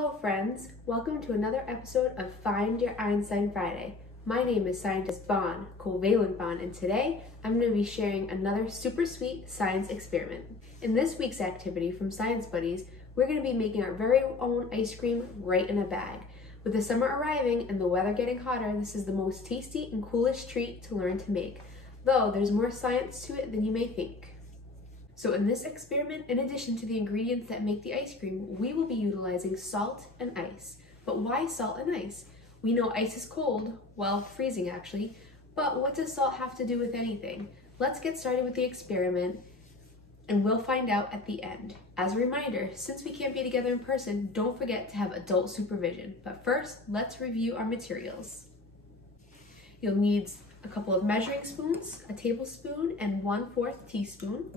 Hello friends, welcome to another episode of Find Your Einstein Friday. My name is Scientist Vaughn, Covalent Vaughn, and today I'm going to be sharing another super sweet science experiment. In this week's activity from Science Buddies, we're going to be making our very own ice cream right in a bag. With the summer arriving and the weather getting hotter, this is the most tasty and coolest treat to learn to make, though there's more science to it than you may think. So in this experiment, in addition to the ingredients that make the ice cream, we will be utilizing salt and ice. But why salt and ice? We know ice is cold, well, freezing actually, but what does salt have to do with anything? Let's get started with the experiment and we'll find out at the end. As a reminder, since we can't be together in person, don't forget to have adult supervision. But first, let's review our materials. You'll need a couple of measuring spoons, a tablespoon, and 1/4 teaspoon.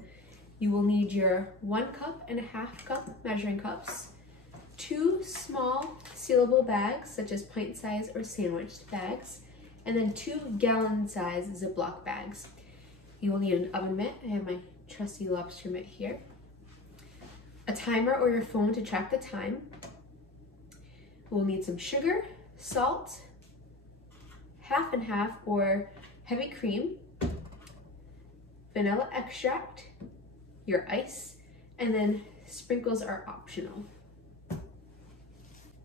You will need your 1 cup and a 1/2 cup measuring cups, 2 small sealable bags, such as pint size or sandwich bags, and then 2 gallon size Ziploc bags. You will need an oven mitt. I have my trusty lobster mitt here. A timer or your phone to track the time. We'll need some sugar, salt, half and half or heavy cream, vanilla extract, your ice, and then sprinkles are optional.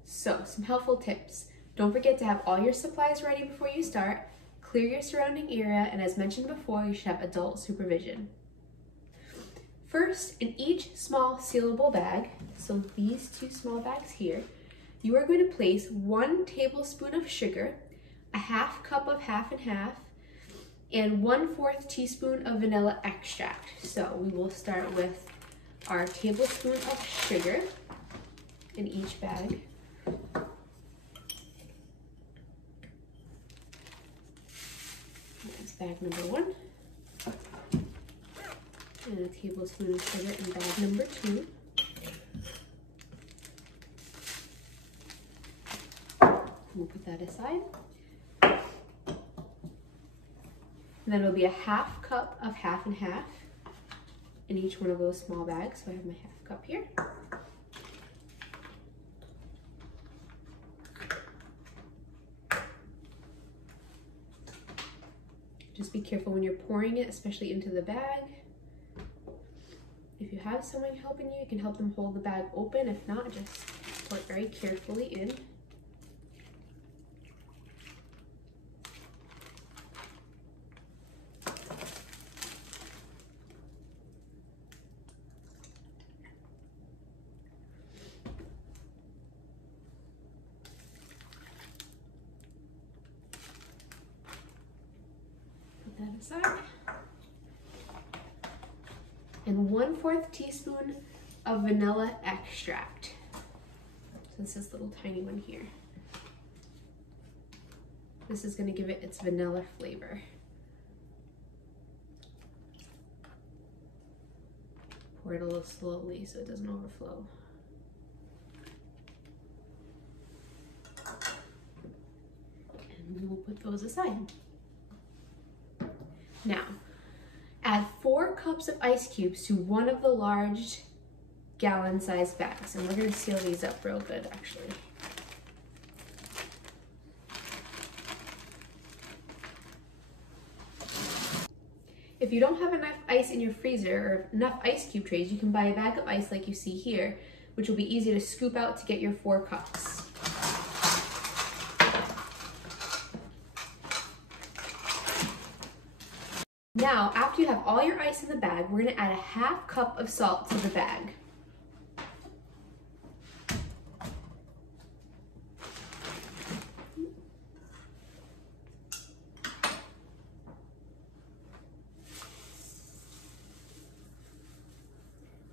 So, some helpful tips. Don't forget to have all your supplies ready before you start, clear your surrounding area, and as mentioned before, you should have adult supervision. First, in each small sealable bag, so these 2 small bags here, you are going to place 1 tablespoon of sugar, a 1/2 cup of half and half, and 1/4 teaspoon of vanilla extract. So we will start with our tablespoon of sugar in each bag. That's bag number 1. And a tablespoon of sugar in bag number 2. We'll put that aside. And then it'll be a 1/2 cup of half and half in each one of those small bags. So I have my 1/2 cup here. Just be careful when you're pouring it, especially into the bag. If you have someone helping you, you can help them hold the bag open. If not, just pour it very carefully in. That aside. And 1/4 teaspoon of vanilla extract. So this is little tiny one here. This is going to give it its vanilla flavor. Pour it a little slowly so it doesn't overflow. And we'll put those aside. Now, add 4 cups of ice cubes to one of the large gallon-sized bags. And we're going to seal these up real good, actually. If you don't have enough ice in your freezer or enough ice cube trays, you can buy a bag of ice like you see here, which will be easy to scoop out to get your 4 cups. Now, after you have all your ice in the bag, we're going to add a 1/2 cup of salt to the bag.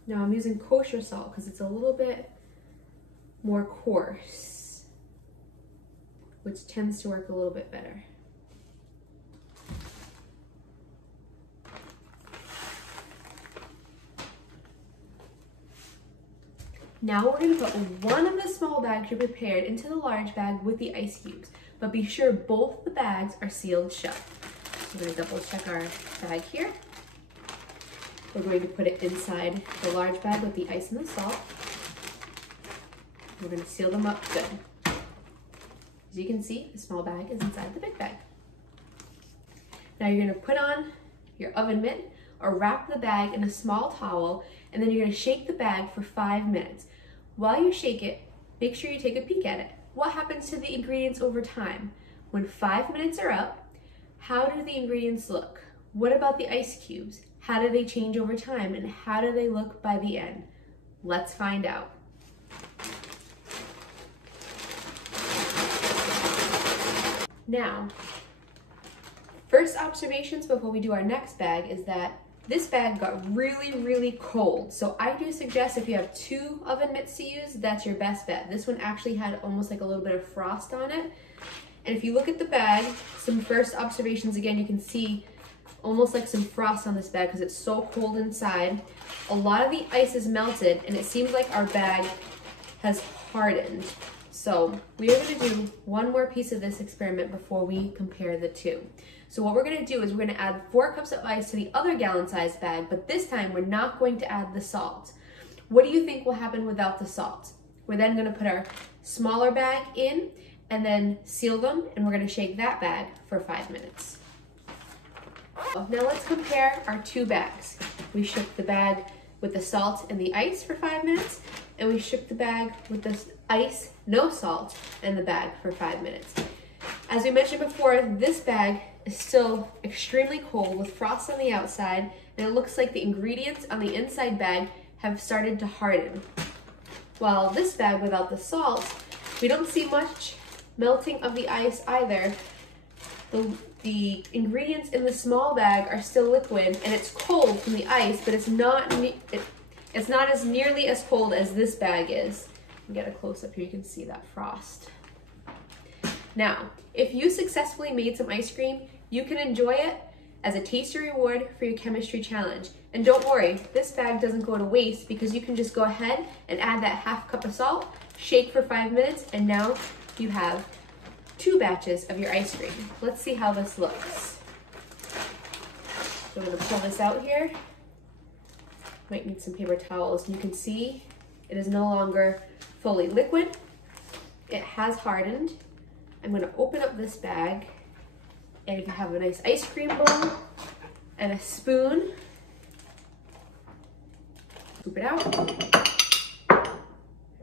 Now I'm using kosher salt because it's a little bit more coarse, which tends to work a little bit better. Now we're going to put one of the small bags you prepared into the large bag with the ice cubes, but be sure both the bags are sealed shut. So we're going to double check our bag here. We're going to put it inside the large bag with the ice and the salt. We're gonna seal them up good. As you can see, the small bag is inside the big bag. Now you're gonna put on your oven mitt or wrap the bag in a small towel, and then you're gonna shake the bag for 5 minutes. While you shake it, make sure you take a peek at it. What happens to the ingredients over time? When 5 minutes are up, how do the ingredients look? What about the ice cubes? How do they change over time, and how do they look by the end? Let's find out. Now, first observations before we do our next bag is that this bag got really cold. So I do suggest if you have 2 oven mitts to use, that's your best bet. This one actually had almost like a little bit of frost on it. And if you look at the bag, some first observations, again, you can see almost like some frost on this bag because it's so cold inside. A lot of the ice is melted and it seems like our bag has hardened. So we are gonna do one more piece of this experiment before we compare the two. So what we're gonna do is we're gonna add 4 cups of ice to the other gallon-sized bag, but this time we're not going to add the salt. What do you think will happen without the salt? We're then gonna put our smaller bag in and then seal them, and we're gonna shake that bag for 5 minutes. Now let's compare our 2 bags. We shook the bag with the salt and the ice for 5 minutes, and we shook the bag with the ice, no salt, and the bag for 5 minutes. As we mentioned before, this bag is still extremely cold with frost on the outside, and it looks like the ingredients on the inside bag have started to harden. While this bag without the salt, we don't see much melting of the ice either. The ingredients in the small bag are still liquid and it's cold from the ice, but it's not as nearly as cold as this bag is. Get a close up here, you can see that frost. Now, if you successfully made some ice cream, you can enjoy it as a tasty reward for your chemistry challenge. And don't worry, this bag doesn't go to waste because you can just go ahead and add that ½ cup of salt, shake for 5 minutes, and now you have 2 batches of your ice cream. Let's see how this looks. So I'm gonna pull this out here. Might need some paper towels. You can see it is no longer fully liquid. It has hardened. I'm gonna open up this bag, and if you have a nice ice cream bowl and a spoon, scoop it out, put it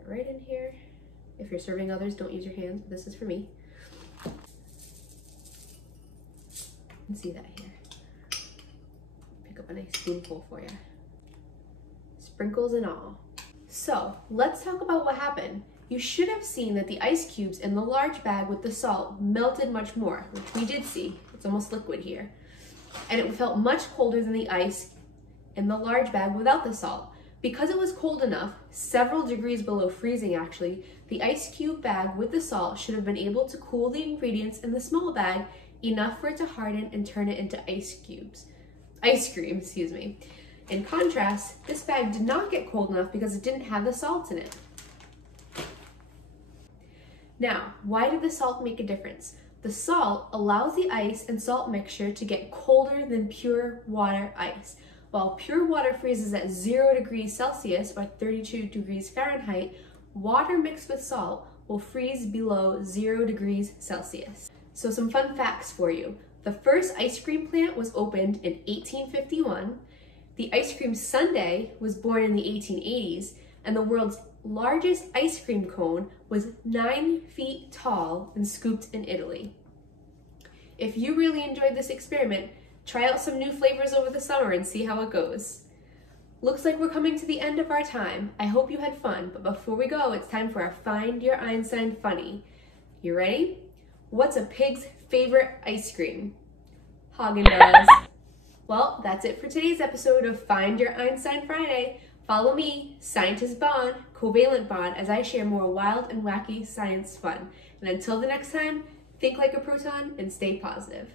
right in here. If you're serving others, don't use your hands, but this is for me. You can see that here. Pick up a nice spoonful for you. Sprinkles and all. So let's talk about what happened. You should have seen that the ice cubes in the large bag with the salt melted much more, which we did see. It's almost liquid here. And it felt much colder than the ice in the large bag without the salt. Because it was cold enough, several degrees below freezing actually, the ice cube bag with the salt should have been able to cool the ingredients in the small bag enough for it to harden and turn it into ice cream, excuse me. In contrast, this bag did not get cold enough because it didn't have the salt in it. Now, why did the salt make a difference? The salt allows the ice and salt mixture to get colder than pure water ice. While pure water freezes at 0 degrees Celsius or 32 degrees Fahrenheit, water mixed with salt will freeze below 0 degrees Celsius. So some fun facts for you. The first ice cream plant was opened in 1851. The ice cream sundae was born in the 1880s, and the world's largest ice cream cone was 9 feet tall and scooped in Italy. If you really enjoyed this experiment, try out some new flavors over the summer and see how it goes. Looks like we're coming to the end of our time. I hope you had fun, but before we go, it's time for our Find Your Einstein Funny. You ready? What's a pig's favorite ice cream? Haagen-Dazs. Well, that's it for today's episode of Find Your Einstein Friday. Follow me, Scientist Bond, Covalent Bond, as I share more wild and wacky science fun. And until the next time, think like a proton and stay positive.